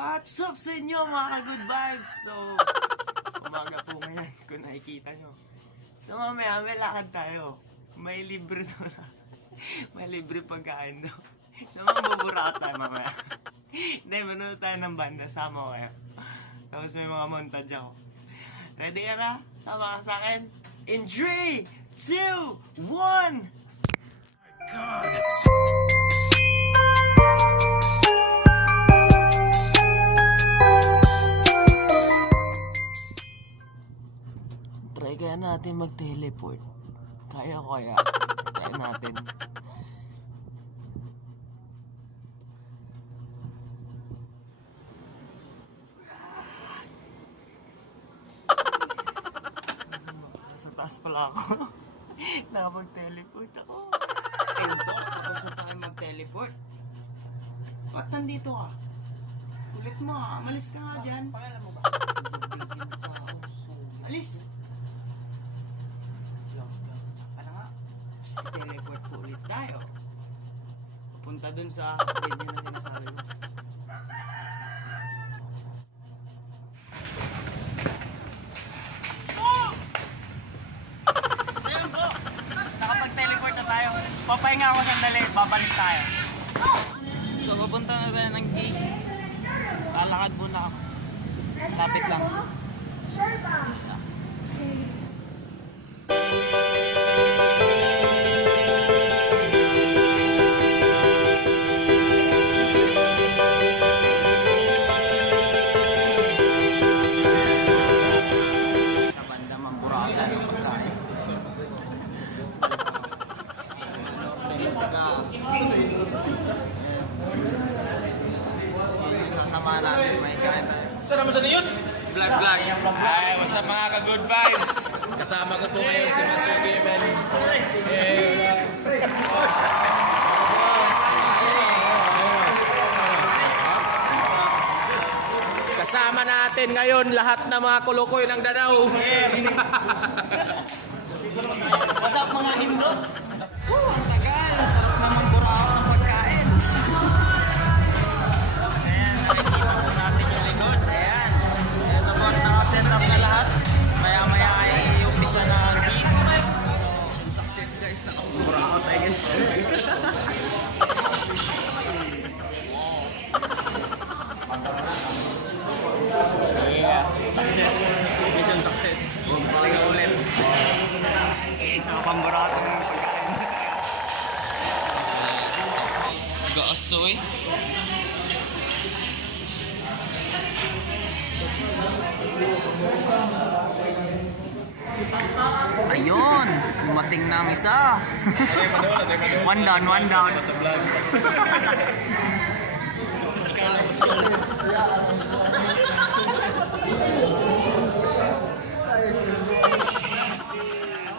What's up sa inyo mga good vibes? So, umaga po ngayon kung nakikita nyo. So mamaya may lakad tayo. May libre doon. May libre pagkain doon. So mabubura tayo mamaya. Hindi, manood tayo ng banda. Sama ko kayo. Tapos may mga montage ako. Ready ka na? Tama ka sa akin? In 3, 2, 1! God. Try kaya natin mag-teleport. Kaya. Kaya natin. Sa taas pala ako. Nakapag-teleport ako. Ito, ako sa tayo mag-teleport. Ba't nandito ka? Ulit mo ha. Malis ka nga dyan. Pangalan mo ba? Alis! Ano nga? Teleport po ulit tayo. Punta dun sa venue na sinasabi mo. Ayan po! Nakapag-teleport na tayo. Papahinga ako sandali. Babalik tayo. So, papunta na tayo ng gate. Lalakad muna ako. Lapit lang. Sa banda Mamburata ng pagkain. Musika. Kasama natin. May kain tayo. Sana mo sa news? Vlog. Ay, what's up mga ka-good vibes? Kasama ko po ngayon si Master Given. Kasama natin ngayon lahat ng mga kulukoy ng Danau. What's up mga Indo? Ang tagal. Sarap naman buraot ng pagkain. Ayan, nakikita po natin yung likod. Ayan. Ito po, nakaset up na lahat. Maya-maya ay umpisa na gig. So, success guys. Nakaburaot tayo guys. Yeah, success. Mission success. Balik ka ulit. Nakapamburato ng pagkain. Gaasoy. Ayun! Dumating na ang isa. One down. Sa vlog.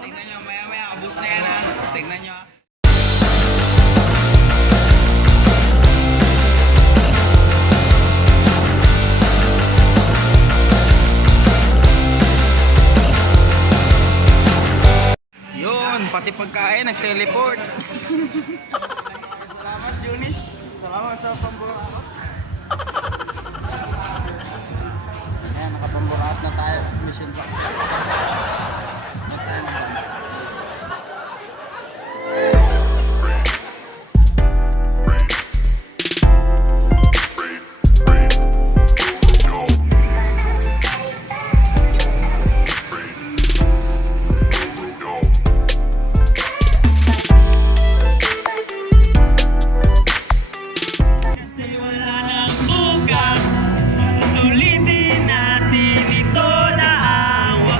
Tingnan nyo, maya-maya. Ubus na yan ha. Tingnan nyo ha. Yun, pati pagkain, nag-teleport. Salamat, Junis. Salamat sa pamburaot. Ayan, nakapamburaot na tayo. Mission success. Sulitin natin ito na ang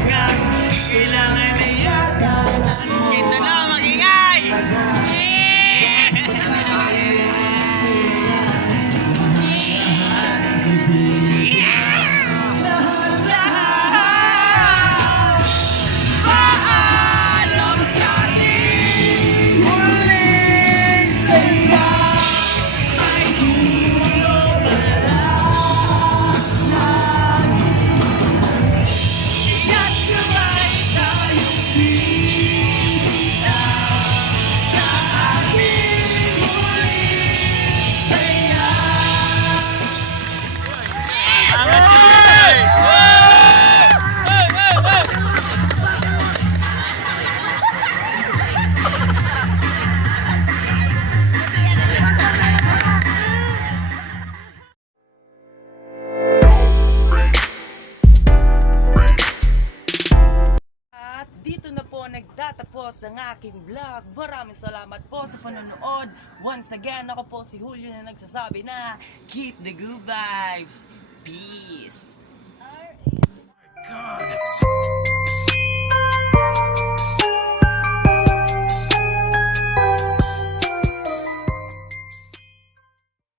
dito na po nagtatapos ang aking vlog. Maraming salamat po sa panonood. Once again, ako po si Julio na nagsasabi na keep the good vibes. Peace!